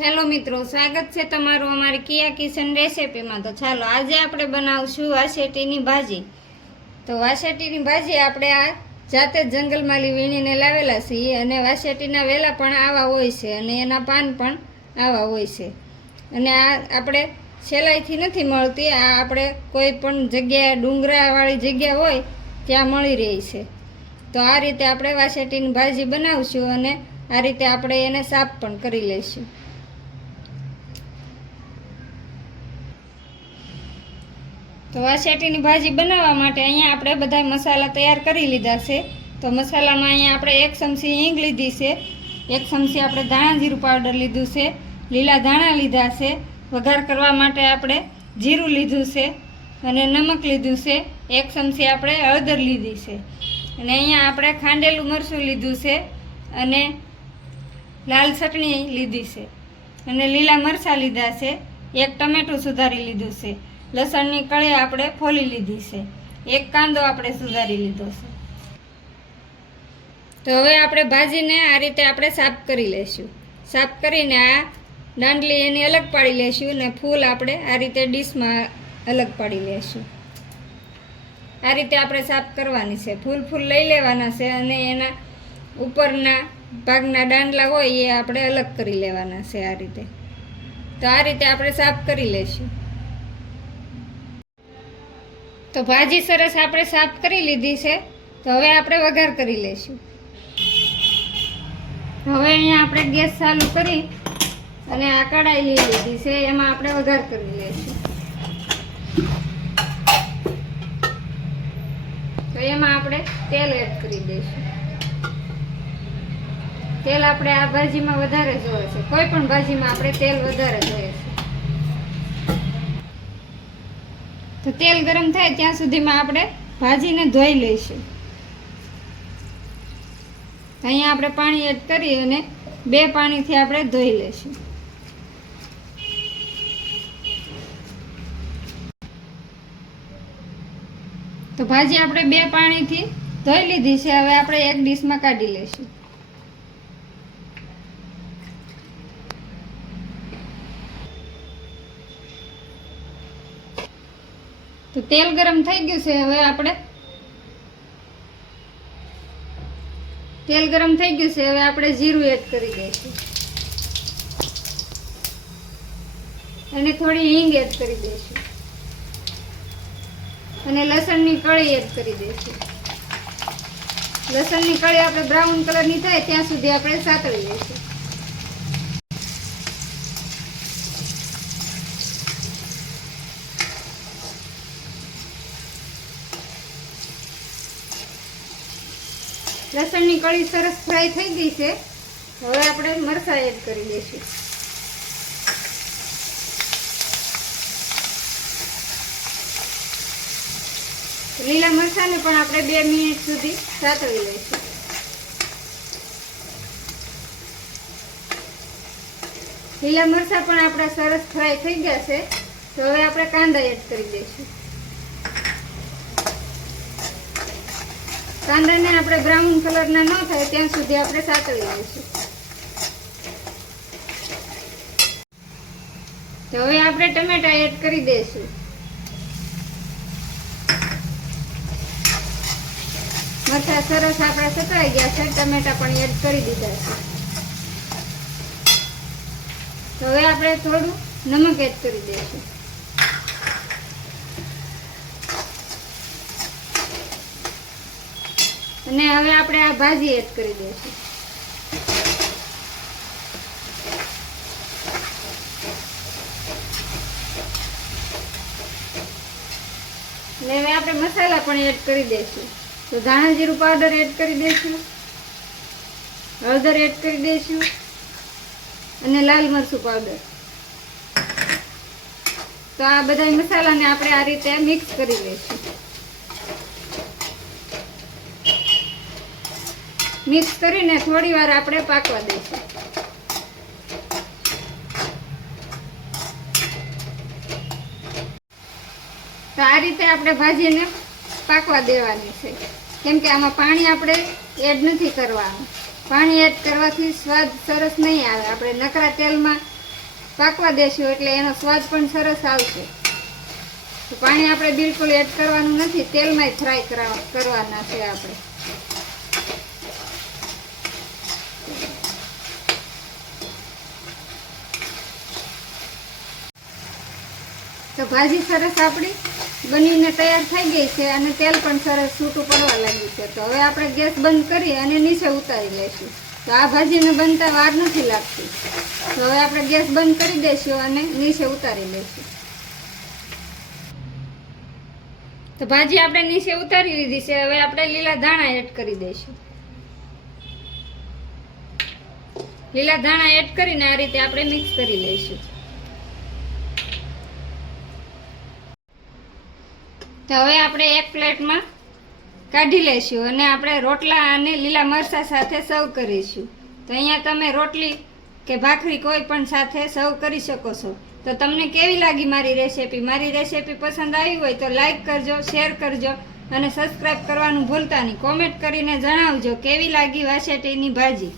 ચાલો મિત્રો, સ્વાગત છે તમારું અમારી કિયા કિચન રેસીપીમાં। તો ચાલો આજે આપણે બનાવશું વાસેટીની ભાજી। તો વાસેટીની ભાજી આપણે આ જાતે જ જંગલમાંથી વીણીને લાવેલા છીએ અને વાસેટીના વેલા પણ આવા હોય છે અને એના પાન પણ આવા હોય છે અને આ આપણે સહેલાઈથી નથી મળતી। આ આપણે કોઈ પણ જગ્યાએ ડુંગરાવાળી જગ્યા હોય ત્યાં મળી રહી છે। તો આ રીતે આપણે વાસેટીની ભાજી બનાવશું અને આ રીતે આપણે એને સાફ પણ કરી લઈશું। તો વાસેટીની ભાજી બનાવવા માટે અહીંયા આપણે બધા મસાલા તૈયાર કરી લીધા છે। તો મસાલામાં અહીંયા આપણે 1 ચમચી હિંગ લીધી છે, 1 ચમચી આપણે ધાણા જીરું પાવડર લીધું છે, લીલા ધાણા લીધા છે, વઘાર કરવા માટે આપણે જીરું લીધું છે અને નમક લીધું છે, 1 ચમચી આપણે હળદર લીધી છે અને અહીંયા આપણે ખાંડેલું મરચું લીધું છે અને લાલ ચટણી લીધી છે અને લીલા મરચાં લીધા છે, 1 ટમેટું સુધારી લીધું છે, લસણની કળી આપણે ફોલી લીધી છે, 1 કાંદો આપણે સુધારી લીધો છે। તો હવે આપણે ભાજીને આ રીતે આપણે સાફ કરી લઈશું। સાફ કરીને આ દાંડલી એની અલગ પાડી લઈશું અને ફૂલ આપણે આ રીતે ડીશમાં અલગ પાડી લઈશું। આ રીતે આપણે સાફ કરવાની છે। ફૂલ લઈ લેવાના છે અને એના ઉપરના ભાગના દાંડલા હોય એ આપણે અલગ કરી લેવાના છે આ રીતે। તો આ રીતે આપણે સાફ કરી લઈશું। તો ભાજી સરસ આપણે સાફ કરી લીધી છે। તો હવે આપણે વઘાર કરી લઈશું। હવે અહીંયા આપણે ગેસ ચાલુ કરી અને આ કઢાઈ લઈ લીધી છે, એમાં આપણે વઘાર કરી લઈશું। તો એમાં આપણે તેલ એડ કરી દઈશું। તેલ આપણે આ ભાજીમાં વધારે જોઈએ છે, કોઈ પણ ભાજીમાં આપણે તેલ વધારે જોઈએ છે। તો તેલ ગરમ થાય ત્યાં સુધીમાં આપણે ભાજીને ધોઈ લઈશું। અહીંયા આપણે પાણી એડ કરી અને 2 પાણીથી આપણે ધોઈ લઈશું। તો ભાજી આપણે 2 પાણીથી ધોઈ લીધી છે। હવે આપણે એક ડીશમાં કાઢી લઈશું। તો તેલ ગરમ થઈ ગયું છે। હવે આપણે જીરું એડ કરી દઈશું અને થોડી હિંગ એડ કરી દઈશું અને લસણની કળી એડ કરી દઈશું। લસણની કળી આપણે બ્રાઉન કલરની થાય ત્યાં સુધી આપણે સાતળી લઈશું। લસણની કળી સરસ ફ્રાય થઈ ગઈ છે। હવે આપણે મરચાં એડ કરી દઈશું। લીલા મરચાંને પણ આપણે 2 મિનિટ સુધી સાતળી લઈશું। લીલા મરચાં પણ આપણા સરસ ફ્રાય થઈ ગયા છે। તો હવે આપણે કાંદા એડ કરી દઈશું। કાંદાને આપણે બ્રાઉન કલરના ન થાય ત્યાં સુધી આપણે સાતળી લઈશું। તો હવે આપણે ટમેટા એડ કરી દઈશું। મરચાં સરસ આપણા સતળાઈ ગયા છે, ટમેટા પણ એડ કરી દીધા છે। તો હવે આપણે થોડું નમક એડ કરી દઈશું અને હવે આપણે આ ભાજી એડ કરી દઈશું। અને હવે આપણે મસાલા પણ એડ કરી દઈશું। તો ધાણા જીરું પાવડર એડ કરી દઈશું, હળદર એડ કરી દઈશું અને લાલ મરચું પાવડર। તો આ બધા મસાલાને આપણે આ રીતે મિક્સ કરી લઈશું। મિક્સ કરીને થોડી વાર આપણે પાકવા દઈશું। તો આ રીતે આપણે ભાજીને પાકવા દેવાની છે, કેમ કે આમાં પાણી આપણે એડ નથી કરવાનું। પાણી એડ કરવાથી સ્વાદ સરસ નહીં આવે। આપણે નકરા તેલમાં પાકવા દેશું એટલે એનો સ્વાદ પણ સરસ આવશે. તો પાણી આપણે બિલકુલ એડ કરવાનું નથી, તેલમાં ફ્રાય કરવાના છે આપણે. તો ભાજી સરસ આપણી બનીને તૈયાર થઈ ગઈ છે અને તેલ પણ સરસ છૂટું પડવા લાગ્યું છે. તો હવે આપણે ગેસ બંધ કરી અને નીચે ઉતારી લઈશું. તો આ ભાજીને બનતા વાર નથી લાગતી. તો હવે આપણે ગેસ બંધ કરી દઈશું અને નીચે ઉતારી લઈશું. તો ભાજી આપણે નીચે ઉતારી લીધી છે. હવે આપણે લીલા ધાણા એડ કરી દઈશું. લીલા ધાણા એડ કરીને આ રીતે આપણે મિક્સ કરી લઈશું. તો હવે આપણે એક પ્લેટમાં કાઢી લઈશું અને આપણે રોટલા અને લીલા મરચાં સાથે સર્વ કરીશું. તો અહીંયા તમે રોટલી કે ભાખરી કોઈ પણ સાથે સર્વ કરી શકો છો. તો તમને કેવી લાગી મારી રેસીપી? મારી રેસીપી પસંદ આવી હોય તો લાઈક કરજો, શેર કરજો અને સબસ્ક્રાઈબ કરવાનું ભૂલતા નહીં. કોમેન્ટ કરીને જણાવજો કેવી લાગી વાસેટીની ભાજી.